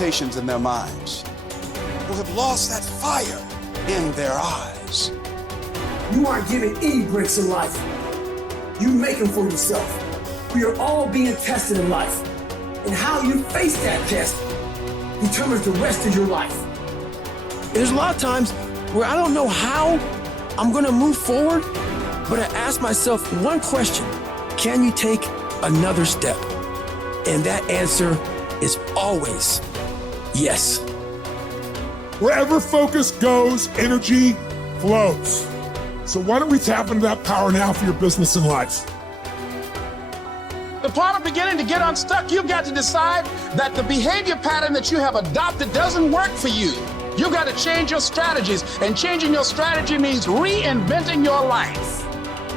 limitations in their minds, who have lost that fire in their eyes. You aren't given any breaks in life. You make them for yourself. We are all being tested in life. And how you face that test determines the rest of your life. There's a lot of times where I don't know how I'm gonna move forward, but I ask myself one question: can you take another step? And that answer is always yes. Wherever focus goes, energy flows. So why don't we tap into that power now for your business and life? The part of beginning to get unstuck, you've got to decide that the behavior pattern that you have adopted doesn't work for you. You've got to change your strategies, and changing your strategy means reinventing your life,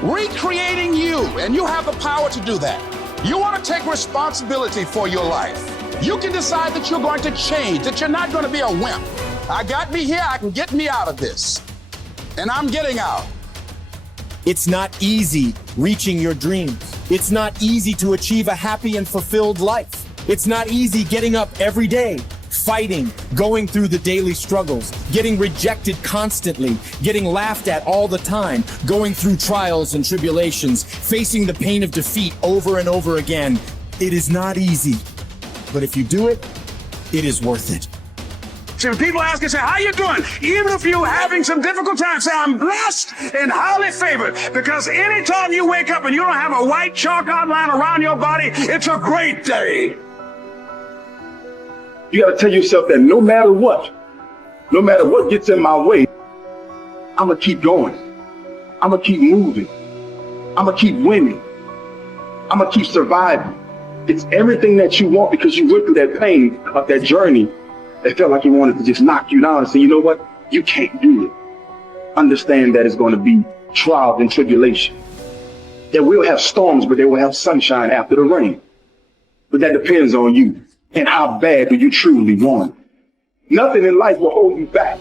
recreating you, and you have the power to do that. You want to take responsibility for your life. You can decide that you're going to change, that you're not going to be a wimp. I got me here, I can get me out of this, and I'm getting out. It's not easy reaching your dreams. It's not easy to achieve a happy and fulfilled life. It's not easy getting up every day, fighting, going through the daily struggles, getting rejected constantly, getting laughed at all the time, going through trials and tribulations, facing the pain of defeat over and over again. It is not easy, but if you do it, it is worth it. See, when people ask you, say, how you doing? Even if you're having some difficult times, say, I'm blessed and highly favored. Because anytime you wake up and you don't have a white chalk outline around your body, it's a great day. You got to tell yourself that no matter what gets in my way, I'm going to keep going. I'm going to keep moving. I'm going to keep winning. I'm going to keep surviving. It's everything that you want, because you went through that pain of that journey. It felt like he wanted to just knock you down and say, you know what? You can't do it. Understand that it's going to be trials and tribulation. That we'll have storms, but they will have sunshine after the rain. But that depends on you and how bad do you truly want it. Nothing in life will hold you back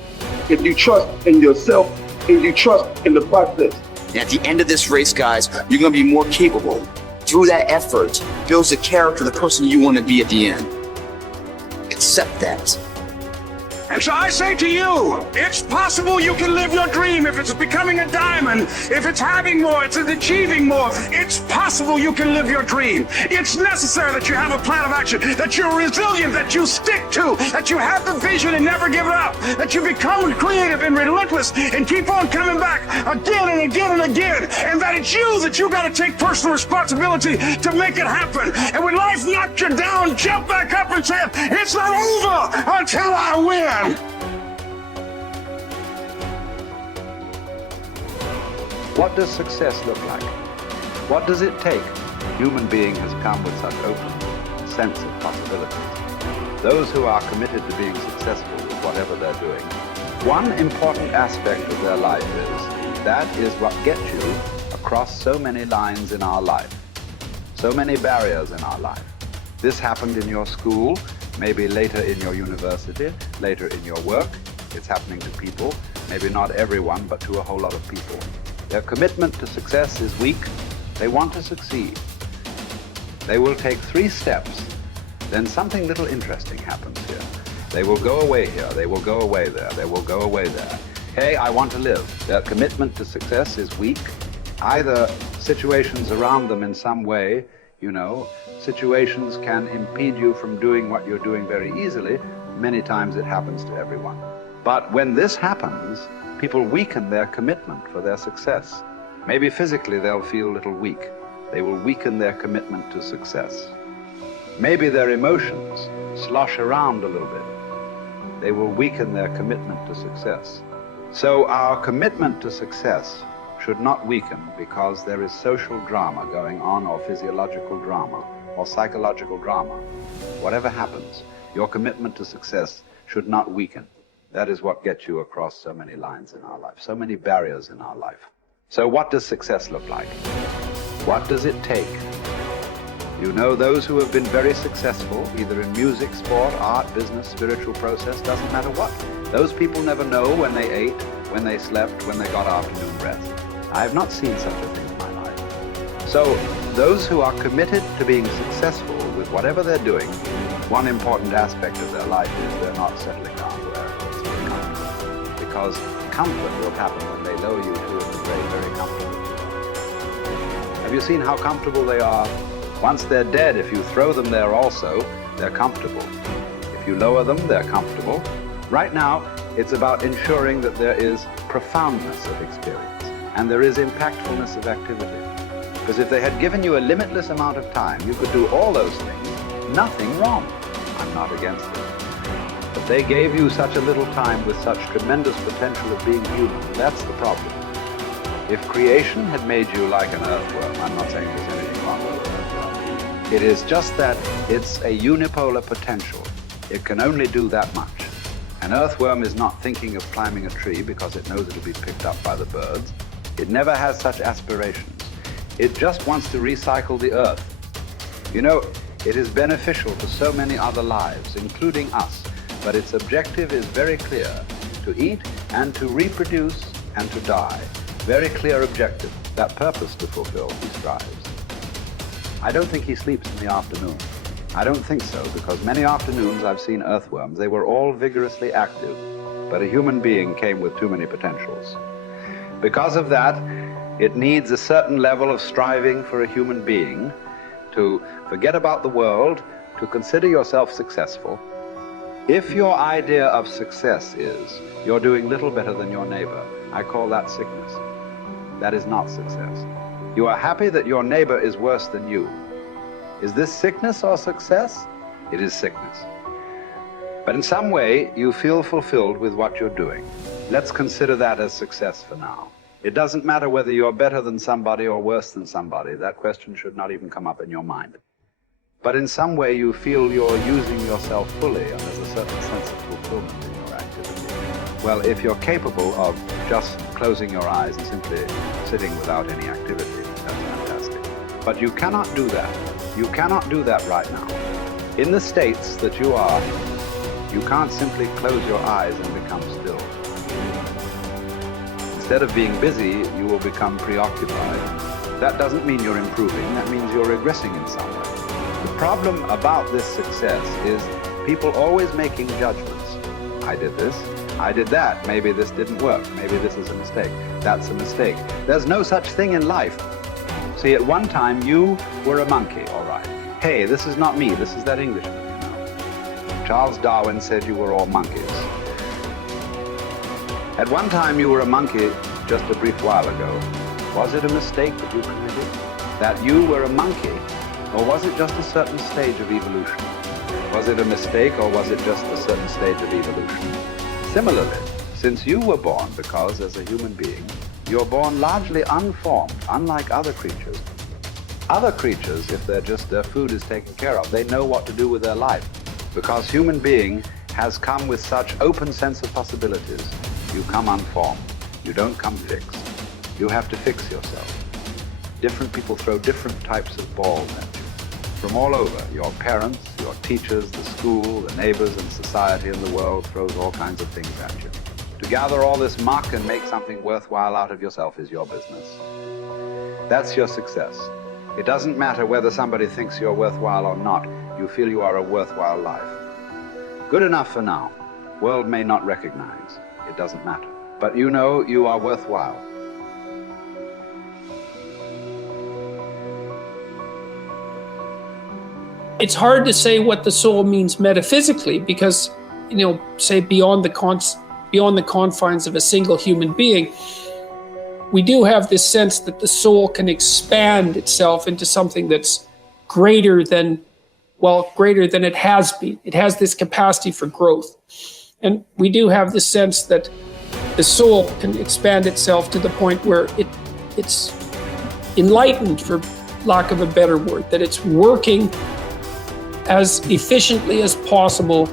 if you trust in yourself and you trust in the process. And at the end of this race, guys, you're going to be more capable. Through that effort, builds the character, the person you want to be at the end. Accept that. And so I say to you, it's possible you can live your dream. If it's becoming a diamond, if it's having more, it's achieving more, it's possible you can live your dream. It's necessary that you have a plan of action, that you're resilient, that you stick to, that you have the vision and never give it up, that you become creative and relentless and keep on coming back again and again and again, and that it's you that you got to take personal responsibility to make it happen. And when life knocks you down, jump back up and say, it's not over until I win. What does success look like? What does it take? A human being has come with such open sense of possibilities. Those who are committed to being successful with whatever they're doing, one important aspect of their life that is what gets you across so many lines in our life, so many barriers in our life. This happened in your school, maybe later in your university, later in your work. It's happening to people, maybe not everyone, but to a whole lot of people. Their commitment to success is weak. They want to succeed. They will take 3 steps. Then something little interesting happens here. They will go away here. They will go away there. They will go away there. Hey, I want to live. Their commitment to success is weak. Either situations around them in some way, situations can impede you from doing what you're doing very easily. Many times it happens to everyone. But when this happens, people weaken their commitment for their success. Maybe physically they'll feel a little weak. They will weaken their commitment to success. Maybe their emotions slosh around a little bit. They will weaken their commitment to success. So our commitment to success should not weaken because there is social drama going on, or physiological drama, or psychological drama. Whatever happens, your commitment to success should not weaken. That is what gets you across so many lines in our life, so many barriers in our life. So what does success look like? What does it take? Those who have been very successful, either in music, sport, art, business, spiritual process, doesn't matter what. Those people never know when they ate, when they slept, when they got afternoon rest. I have not seen such a thing in my life. So those who are committed to being successful with whatever they're doing, one important aspect of their life is they're not settling down where it's very comfortable. Because comfort will happen when they lower you to the grave very comfortable. Have you seen how comfortable they are? Once they're dead, if you throw them there also, they're comfortable. If you lower them, they're comfortable. Right now, it's about ensuring that there is profoundness of experience and there is impactfulness of activity. Because if they had given you a limitless amount of time, you could do all those things, nothing wrong. I'm not against it. But they gave you such a little time with such tremendous potential of being human. That's the problem. If creation had made you like an earthworm, I'm not saying there's anything wrong with an earthworm. It is just that it's a unipolar potential. It can only do that much. An earthworm is not thinking of climbing a tree because it knows it'll be picked up by the birds. It never has such aspirations. It just wants to recycle the earth. You know, it is beneficial to so many other lives, including us, but its objective is very clear: to eat and to reproduce and to die. Very clear objective. That purpose to fulfill, he strives. I don't think he sleeps in the afternoon. I don't think so, because many afternoons I've seen earthworms. They were all vigorously active, but a human being came with too many potentials. Because of that, it needs a certain level of striving for a human being to forget about the world, to consider yourself successful. If your idea of success is you're doing little better than your neighbor, I call that sickness. That is not success. You are happy that your neighbor is worse than you. Is this sickness or success? It is sickness. But in some way, you feel fulfilled with what you're doing. Let's consider that as success for now. It doesn't matter whether you're better than somebody or worse than somebody. That question should not even come up in your mind. But in some way, you feel you're using yourself fully, and there's a certain sense of fulfillment in your activity. Well, if you're capable of just closing your eyes and simply sitting without any activity, that's fantastic. But you cannot do that. You cannot do that right now. In the states that you are, you can't simply close your eyes and become still. Instead of being busy, you will become preoccupied. That doesn't mean you're improving, that means you're regressing in some way. The problem about this success is people always making judgments. I did this, I did that, maybe this didn't work, maybe this is a mistake, that's a mistake. There's no such thing in life. See, at one time you were a monkey, all right. Hey, this is not me, this is that Englishman, you know. Charles Darwin said you were all monkeys. At one time you were a monkey just a brief while ago. Was it a mistake that you committed? That you were a monkey? Or was it just a certain stage of evolution? Was it a mistake or was it just a certain stage of evolution? Similarly, since you were born, because as a human being, you're born largely unformed, unlike other creatures. Other creatures, if their food is taken care of, they know what to do with their life. Because human being has come with such open sense of possibilities. You come unformed. You don't come fixed. You have to fix yourself. Different people throw different types of balls at you. From all over, your parents, your teachers, the school, the neighbors and society and the world throws all kinds of things at you. To gather all this muck and make something worthwhile out of yourself is your business. That's your success. It doesn't matter whether somebody thinks you're worthwhile or not. You feel you are a worthwhile life. Good enough for now. World may not recognize. It doesn't matter. But you know you are worthwhile. It's hard to say what the soul means metaphysically because, say beyond the confines of a single human being, we do have this sense that the soul can expand itself into something that's greater than it has been. It has this capacity for growth. And we do have this sense that the soul can expand itself to the point where it's enlightened, for lack of a better word, that it's working as efficiently as possible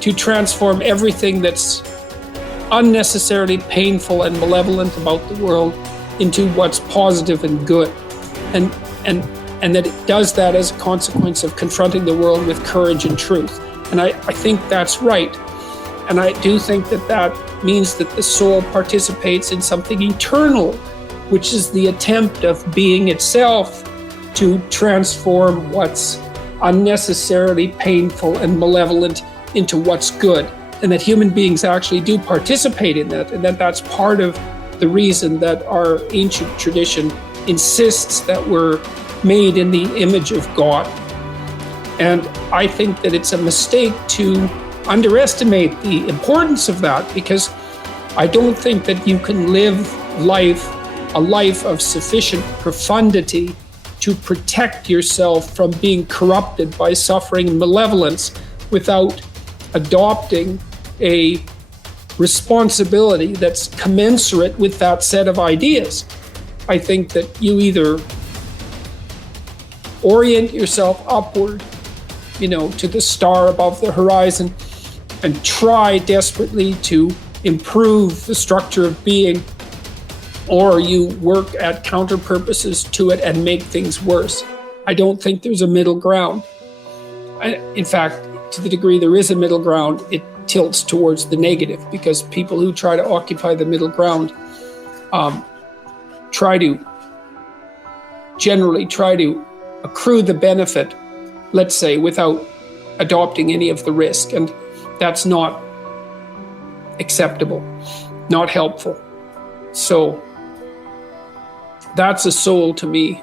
to transform everything that's unnecessarily painful and malevolent about the world into what's positive and good. And that it does that as a consequence of confronting the world with courage and truth. And I think that's right. And I do think that means that the soul participates in something eternal, which is the attempt of being itself to transform what's unnecessarily painful and malevolent into what's good, and that human beings actually do participate in that, and that that's part of the reason that our ancient tradition insists that we're made in the image of God. And I think that it's a mistake to underestimate the importance of that, because I don't think that you can live a life of sufficient profundity to protect yourself from being corrupted by suffering and malevolence without adopting a responsibility that's commensurate with that set of ideas. I think that you either orient yourself upward, to the star above the horizon, and try desperately to improve the structure of being, or you work at counter purposes to it and make things worse. I don't think there's a middle ground. In fact, to the degree there is a middle ground, it tilts towards the negative, because people who try to occupy the middle ground generally try to accrue the benefit, let's say, without adopting any of the risk. And that's not acceptable, not helpful. So that's a soul to me.